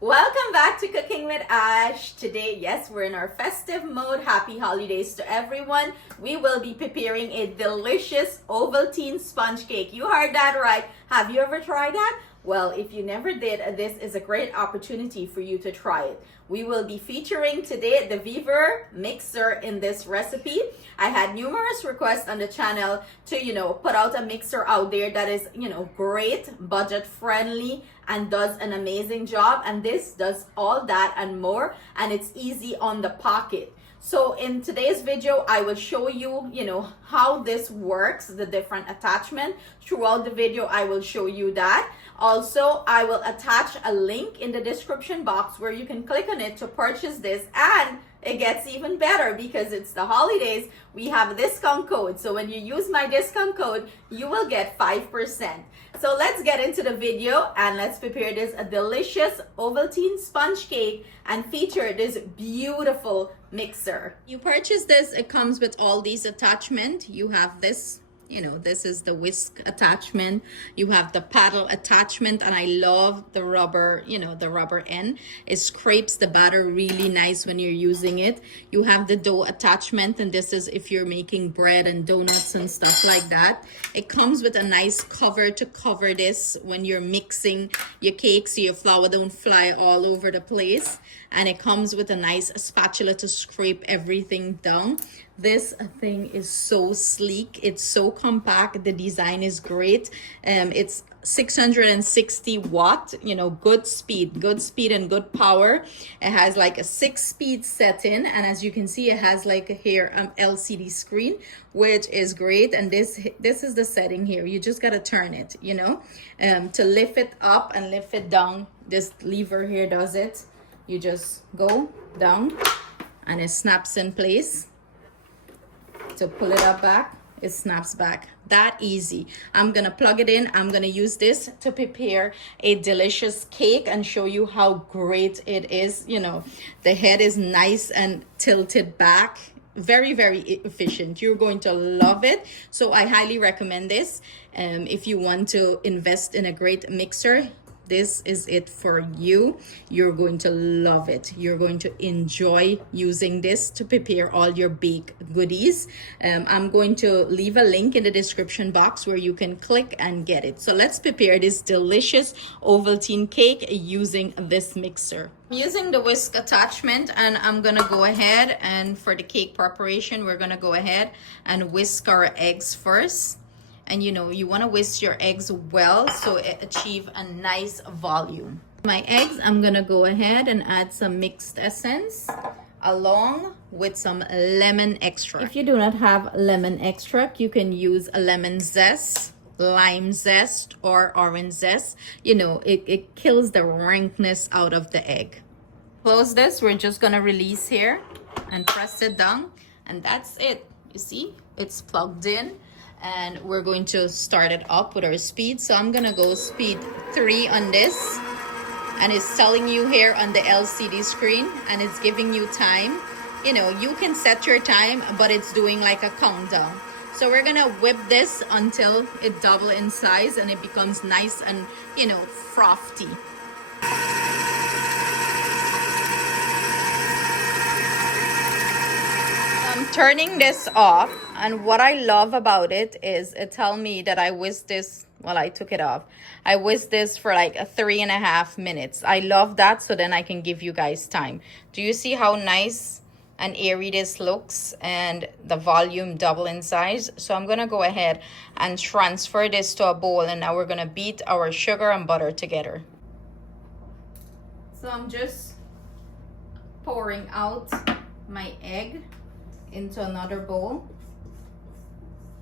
Welcome back to Cooking with Ash. Today, yes, we're in our festive mode. Happy holidays to everyone. We will be preparing a delicious Ovaltine sponge cake. You heard that right. Have you ever tried that? Well, if you never did, this is a great opportunity for you to try it. We will be featuring today the Viver mixer in this recipe. I had numerous requests on the channel to, put out a mixer out there that is, great, budget friendly, and does an amazing job. And this does all that and more, and it's easy on the pocket. So in today's video, I will show you, how this works, the different attachment. Throughout the video, I will show you that. Also, I will attach a link in the description box where you can click on it to purchase this, and it gets even better because it's the holidays. We have a discount code. So when you use my discount code, you will get 5%. So let's get into the video and let's prepare this delicious Ovaltine sponge cake and feature this beautiful mixer. You purchase this, it comes with all these attachments. You have this, this is the whisk attachment. You have the paddle attachment, and I love the rubber, the rubber end. It scrapes the batter really nice when you're using it. You have the dough attachment, and this is if you're making bread and donuts and stuff like that. It comes with a nice cover to cover this when you're mixing your cake so your flour don't fly all over the place. And it comes with a nice spatula to scrape everything down. This thing is so sleek. It's so compact. The design is great. It's 660 watt, good speed and good power. It has like a 6-speed setting, and as you can see, it has like a here LCD screen, which is great. And this is the setting here. You just got to turn it, to lift it up and lift it down. This lever here does it. You just go down and it snaps in place. To pull it up back, it snaps back. That easy. I'm gonna plug it in. I'm gonna use this to prepare a delicious cake and show you how great it is. The head is nice and tilted back. Very, very efficient. You're going to love it. So I highly recommend this. If you want to invest in a great mixer, this is it for you. You're going to love it. You're going to enjoy using this to prepare all your baked goodies. I'm going to leave a link in the description box where you can click and get it. So let's prepare this delicious Ovaltine cake using this mixer. I'm using the whisk attachment, and I'm gonna go ahead and for the cake preparation, we're gonna go ahead and whisk our eggs first. And you want to whisk your eggs well so it achieve a nice volume. My eggs, I'm gonna go ahead and add some mixed essence along with some lemon extract. If you do not have lemon extract, you can use a lemon zest, lime zest, or orange zest. It kills the rankness out of the egg. Close this. We're just gonna release here and press it down, and that's it. You see, it's plugged in. And we're going to start it up with our speed. So I'm gonna go speed 3 on this, and it's telling you here on the LCD screen, and it's giving you time. You can set your time, but it's doing like a countdown. So we're gonna whip this until it doubles in size and it becomes nice and frothy. I'm turning this off, and what I love about it is it tells me that I whisked this, well, I took it off. I whisked this for like 3.5 minutes. I love that, so then I can give you guys time. Do you see how nice and airy this looks, and the volume double in size? So I'm gonna go ahead and transfer this to a bowl, and now we're gonna beat our sugar and butter together. So I'm just pouring out my egg into another bowl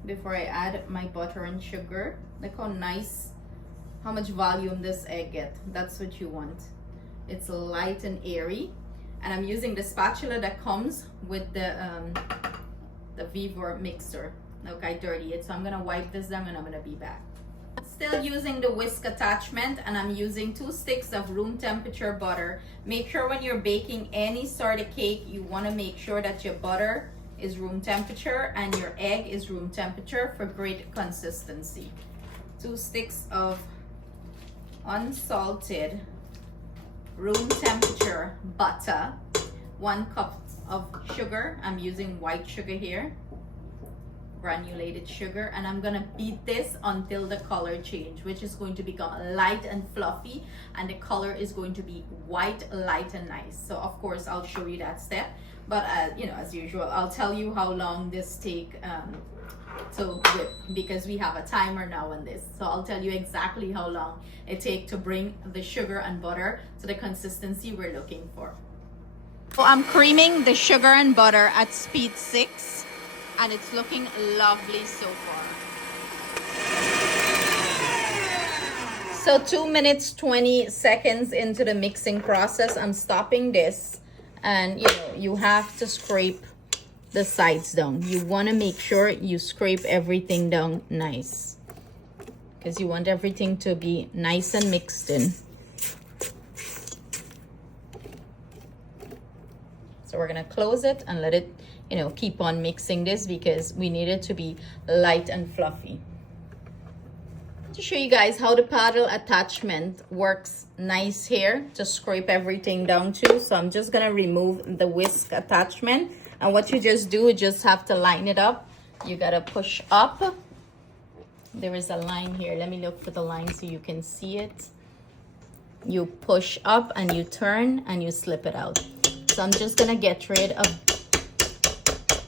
before I add my butter and sugar. Look how nice, how much volume this egg gets. That's what you want. It's light and airy, and I'm using the spatula that comes with the Viver mixer. Look, I dirty it, so I'm gonna wipe this down and I'm gonna be back. Still using the whisk attachment, and I'm using 2 sticks of room temperature butter. Make sure when you're baking any sort of cake, you want to make sure that your butter is room temperature and your egg is room temperature for great consistency. 2 sticks of unsalted room temperature butter, 1 cup of sugar. I'm using white sugar here, granulated sugar, and I'm gonna beat this until the color change, which is going to become light and fluffy, and the color is going to be white, light and nice. So of course I'll show you that step, but you know, as usual, I'll tell you how long this take to whip, because we have a timer now on this. So I'll tell you exactly how long it takes to bring the sugar and butter to the consistency we're looking for. So I'm creaming the sugar and butter at speed 6, and it's looking lovely so far. So 2 minutes 20 seconds into the mixing process, I'm stopping this, and you know, you have to scrape the sides down. You want to make sure you scrape everything down nice, because you want everything to be nice and mixed in. So we're gonna close it and let it, you know, keep on mixing this, because we need it to be light and fluffy. To show you guys how the paddle attachment works nice here to scrape everything down to. So I'm just gonna remove the whisk attachment, and what you just do, you just have to line it up. You gotta push up. There is a line here. Let me look for the line so you can see it. You push up and you turn and you slip it out. So I'm just gonna get rid of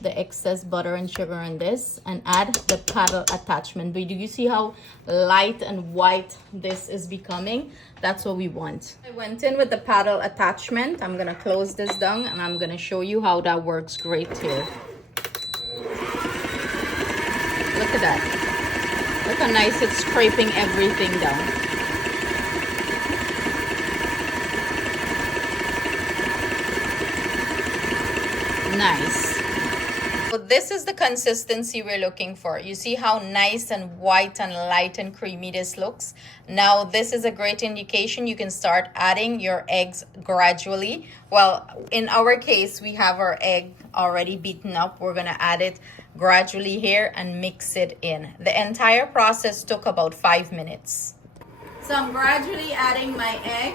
the excess butter and sugar on this and add the paddle attachment. But do you see how light and white this is becoming? That's what we want. I went in with the paddle attachment. I'm gonna close this down and I'm gonna show you how that works great here. Look at that. Look how nice it's scraping everything down. Nice. So this is the consistency we're looking for. You see how nice and white and light and creamy this looks? Now this is a great indication. You can start adding your eggs gradually. Well, in our case, we have our egg already beaten up. We're gonna add it gradually here and mix it in. The entire process took about 5 minutes. So I'm gradually adding my egg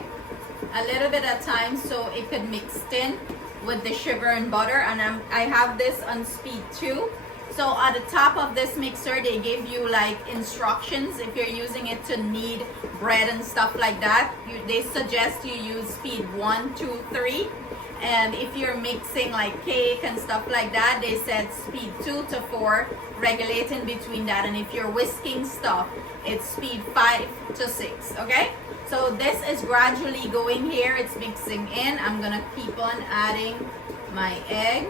a little bit at a time so it could mix in with the sugar and butter, and I have this on speed 2. So at the top of this mixer, they give you like instructions if you're using it to knead bread and stuff like that. They suggest you use speed 1, 2, 3. And if you're mixing like cake and stuff like that, they said speed 2 to 4, regulating between that. And if you're whisking stuff, it's speed 5 to 6, okay? So this is gradually going here. It's mixing in. I'm gonna keep on adding my egg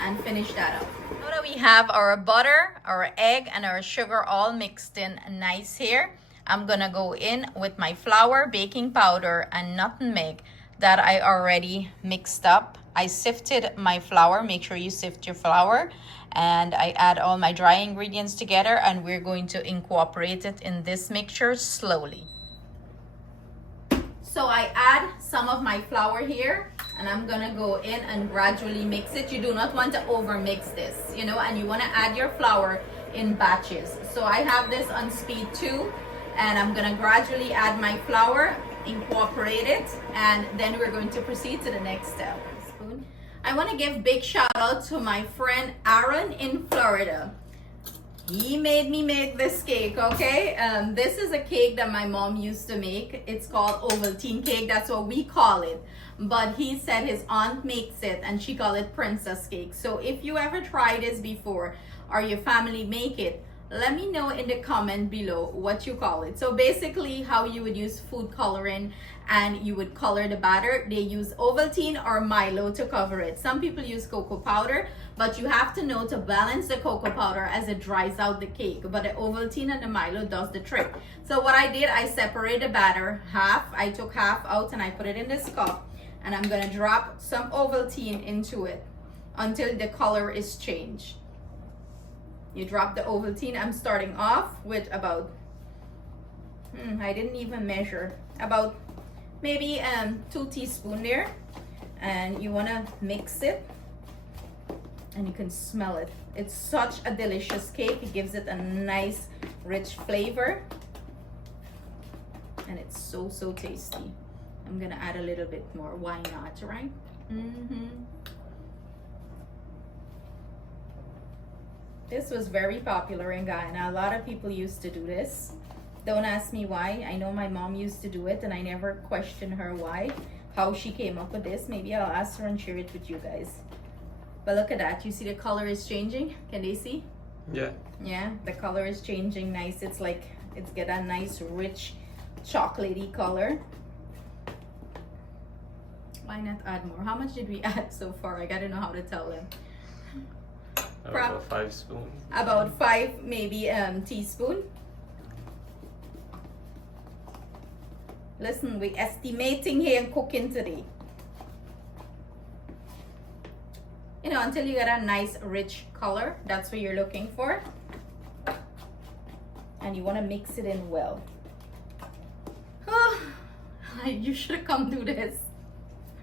and finish that up. Now that we have our butter, our egg, and our sugar all mixed in nice here, I'm gonna go in with my flour, baking powder, and nutmeg that I already mixed up. I sifted my flour. Make sure you sift your flour. And I add all my dry ingredients together, and we're going to incorporate it in this mixture slowly. So I add some of my flour here, and I'm gonna go in and gradually mix it. You do not want to over mix this, you know, and you want to add your flour in batches. So I have this on speed 2, and I'm gonna gradually add my flour, incorporate it, and then we're going to proceed to the next step. I want to give big shout out to my friend Aaron in Florida. He made me make this cake, okay? This is a cake that my mom used to make. It's called Ovaltine cake. That's what we call it. But he said his aunt makes it and she called it princess cake. So if you ever tried this before or your family make it, let me know in the comment below what you call it. So basically how you would use food coloring and you would color the batter. They use Ovaltine or Milo to cover it. Some people use cocoa powder, but you have to know to balance the cocoa powder as it dries out the cake. But the Ovaltine and the Milo does the trick. So what I did, I separated the batter half. I took half out and I put it in this cup. And I'm gonna drop some Ovaltine into it until the color is changed. You drop the Ovaltine. I'm starting off with about, I didn't even measure, about maybe 2 teaspoons there. And you wanna mix it and you can smell it. It's such a delicious cake. It gives it a nice rich flavor and it's so tasty. I'm gonna add a little bit more. Why not, right? This was very popular in Guyana. A lot of people used to do this. Don't ask me why. I know my mom used to do it and I never questioned her why, how she came up with this. Maybe I'll ask her and share it with you guys. But look at that. You see the color is changing? Can they see? Yeah. Yeah, the color is changing nice. It's like, it's got a nice rich chocolatey color. Why not add more? How much did we add so far? I gotta know how to tell them. About 5 spoons. About 5 maybe teaspoon. Listen, we're estimating here and cooking today. You know, until you get a nice rich color, that's what you're looking for. And you want to mix it in well. You should come do this.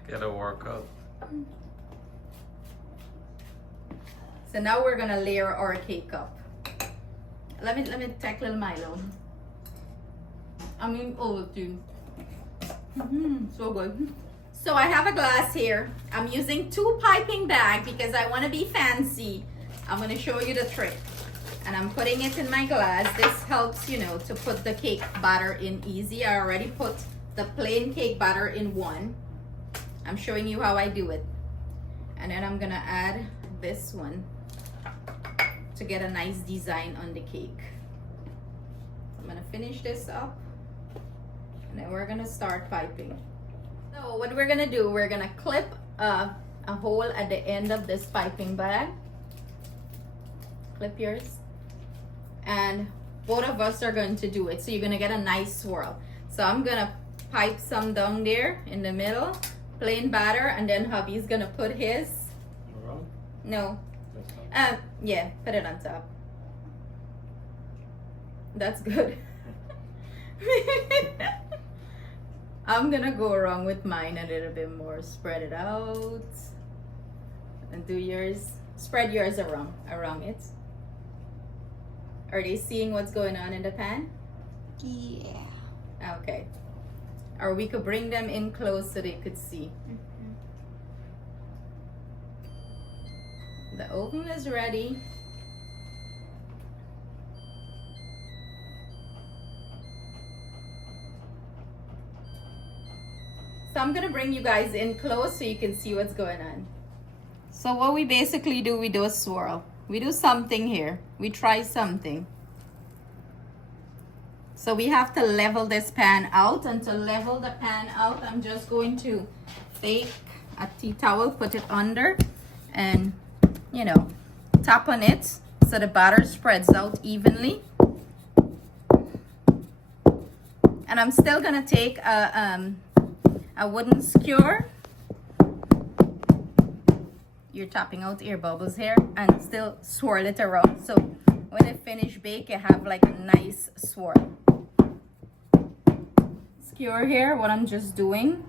Get a workout. So now we're gonna layer our cake up. Let me take little Milo. I mean Ovaltine. So good. So I have a glass here. I'm using 2 piping bag because I want to be fancy. I'm gonna show you the trick. And I'm putting it in my glass. This helps, you know, to put the cake batter in easy. I already put the plain cake batter in one. I'm showing you how I do it. And then I'm gonna add this one to get a nice design on the cake. I'm gonna finish this up and then we're gonna start piping. So what we're gonna do, we're gonna clip a hole at the end of this piping bag. Clip yours. And both of us are going to do it. So you're gonna get a nice swirl. So I'm gonna pipe some down there in the middle, plain batter, and then hubby's gonna put his. No. Yeah, put it on top. That's good. I'm gonna go around with mine a little bit more. Spread it out. And do yours. Spread yours around it. Are they seeing what's going on in the pan? Yeah. Okay. Or we could bring them in close so they could see. The oven is ready. So I'm gonna bring you guys in close so you can see what's going on. So what we basically do, we do a swirl. We do something here. We try something. So we have to level this pan out. And to level the pan out, I'm just going to take a tea towel, put it under, and, you know, tap on it so the batter spreads out evenly. And I'm still gonna take a wooden skewer. You're tapping out air bubbles here and still swirl it around. So when it finish bake, you have like a nice swirl. Skewer here, what I'm just doing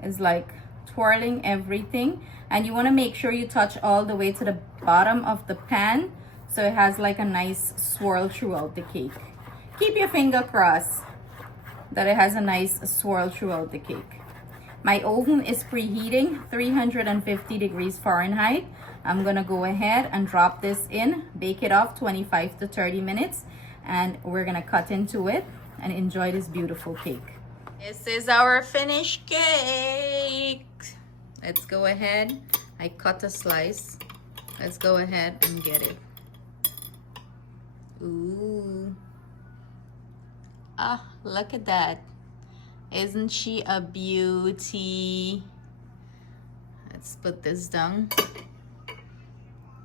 is like twirling everything. And you want to make sure you touch all the way to the bottom of the pan so it has like a nice swirl throughout the cake. Keep your finger crossed that it has a nice swirl throughout the cake. My oven is preheating 350 degrees Fahrenheit. I'm gonna go ahead and drop this in, bake it off 25 to 30 minutes, and we're gonna cut into it and enjoy this beautiful cake. This is our finished cake. Let's go ahead. I cut a slice. Let's go ahead and get it. Ooh. Ah, look at that. Isn't she a beauty? Let's put this down.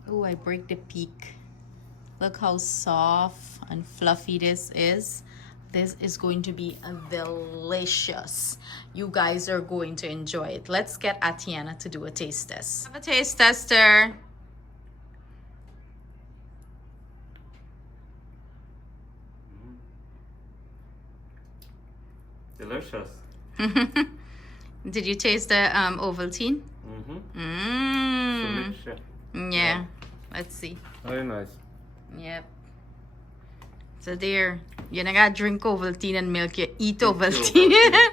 Oh, I break the peak. Look how soft and fluffy this is. This is going to be delicious. You guys are going to enjoy it. Let's get Atiana to do a taste test. Have a taste tester. Delicious. Did you taste the Ovaltine? Delicious. Yeah. Let's see. Very nice. Yep. So there, you don't gotta drink Ovaltine and milk, you eat Ovaltine. Ovaltine.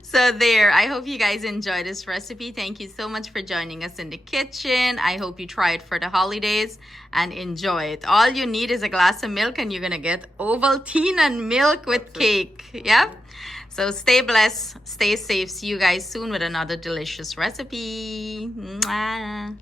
So there, I hope you guys enjoy this recipe. Thank you so much for joining us in the kitchen. I hope you try it for the holidays and enjoy it. All you need is a glass of milk and you're gonna get Ovaltine and milk with cake. Yep. So stay blessed, stay safe. See you guys soon with another delicious recipe. Mwah.